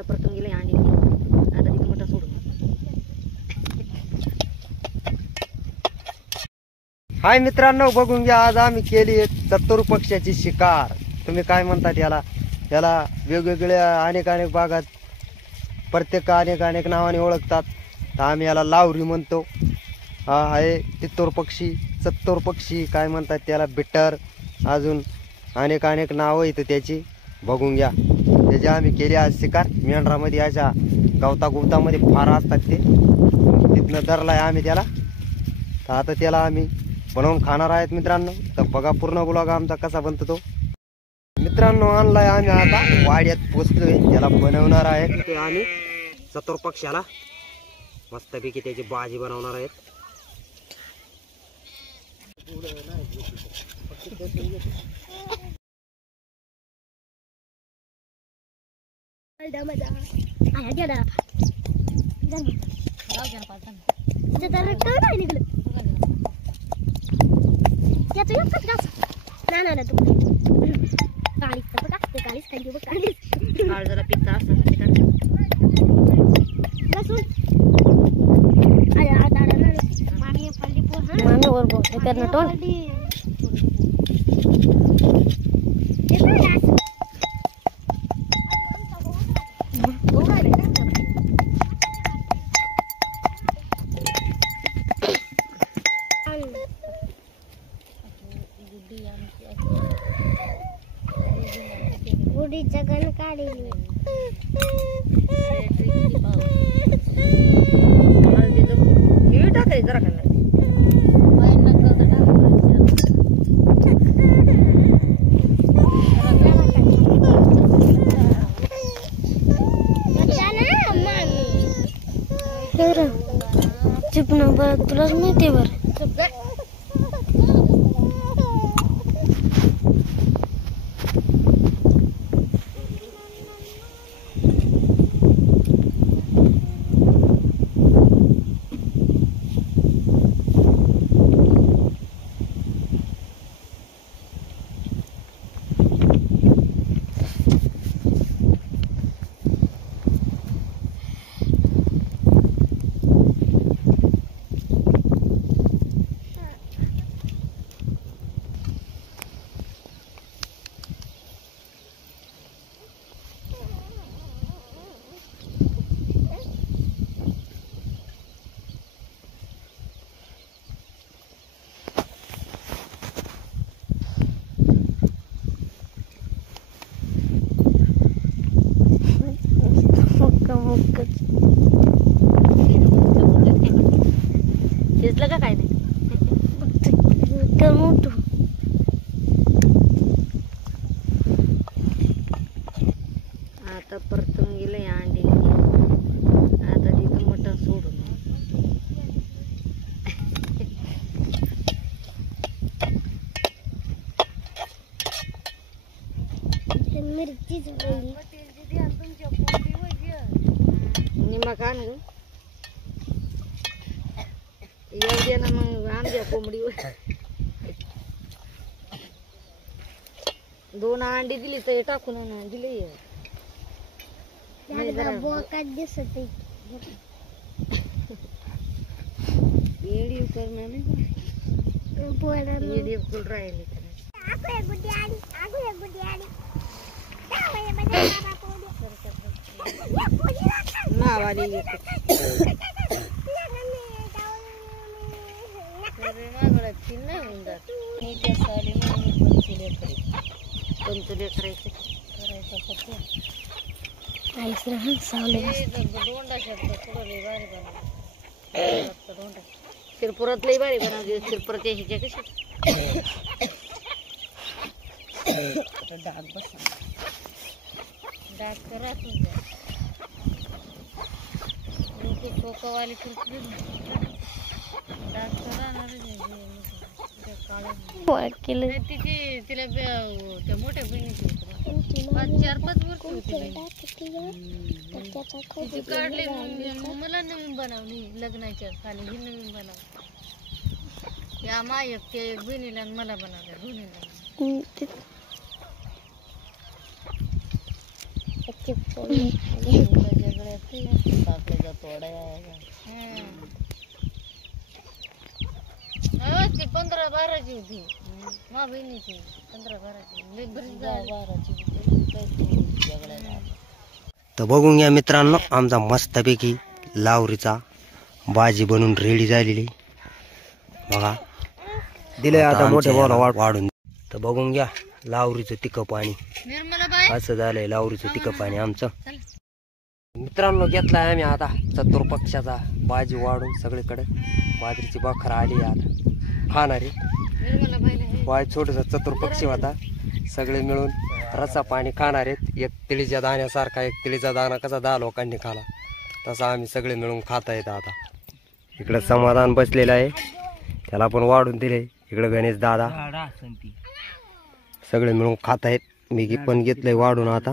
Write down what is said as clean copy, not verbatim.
आता परतून गेले अंडी आता तिथे मोठा सोडून. हाय मित्रांनो, बघून घ्या आज आम्ही केली सत्तरू पक्ष्याची शिकार. तुम्ही काय म्हणतात याला? याला वेगवेगळ्या अनेक भागात प्रत्येक अनेक नावाने ओळखतात. तर आम्ही याला लावरी म्हणतो. हा आहे तित्तूर पक्षी, सत्तूर पक्षी काय म्हणतात त्याला, बिटर, अजून अनेक नावं येतं त्याची. बघून घ्या. त्याची आम्ही केली आज शिकार. मेंढरामध्ये अशा गवतामध्ये फार असतात ते, तिथनं धरलाय आम्ही त्याला. तर आता त्याला आम्ही बनवून खाणार आहेत मित्रांनो. तर बघा पूर्ण ब्लॉग आमचा कसा बनतो तो. मित्रांनो आणलाय आम्ही आता वाड्यात पोचलोय, त्याला बनवणार आहे. ते आम्ही सत्तूर पक्ष्याला मस्तपैकी त्याची भाजी बनवणार आहेत. जरा पित्ता असं गुडीचा गण काढली. टाकायचं जरा खाल्लं चिपणा बरं तुलाच माहिती आहे बरं. शिजलं का काय नाही मोठं आता परतून गेले अंडी आता तिथं मटण सोडून. मिरचीच निमा का ना येऊ दे ना मग आमच्या कोंबडीवर 2 अंडी दिली तर टाकून दिले. बोकात दिसत येडी करणार नाही येडी फुल राहिले नावाली नाही होऊन जात. मी त्या साली पंचुले करायचे दोंडा शब्द थोडं लई भारी बनवलं. दोंडा शिरपुरात लई भारी बनवली. शिरपुरात यायच्या कशी डाग बस डाग करा तुमच्या चोकावाली डाग करा तिची तिला त्या मोठ्या बहिणीची 4-5 वर्ष होती काढली. मला नवीन बनवली लग्नाच्या खाली ही नवीन बनवली. या मायक ते बहिणीला मला बनवल्या दोन्हीला. सगळ्या ते काकड्याचा तोडा ती 15-12ची होती मा बहिणीची 15-12ची तर बघून घ्या मित्रांनो आमचा मस्तपैकी लावरीचा भाजी बनून रेडी झालेली बघा दिले आता मोठे बोला वाढून तर बघून घ्या लावरीचं तिखं पाणी निर्मला बाई असं झालंय लावरीचं तिखं पाणी आमचं मित्रांनो घेतलाय आम्ही आता चतुर्पक्षाचा भाजी वाढून सगळीकडे बाजरीची बखर आली आता खाणारी निर्मला बाईला वाय छोटसा चतुर्पक्षी होता सगळे मिळून रसा पाणी खाणार आहेत एक तिळीच्या दाण्यासारखा एक तिळीचा दाणा कसा 10 लोकांनी खाला तसा आम्ही सगळे मिळून खाता येत आता इकडे समाधान बसलेलं आहे त्याला पण वाढून दिले इकडे गणेश दादा सगळे मिळून खात आहेत मी पण घेतलंय वाढून आता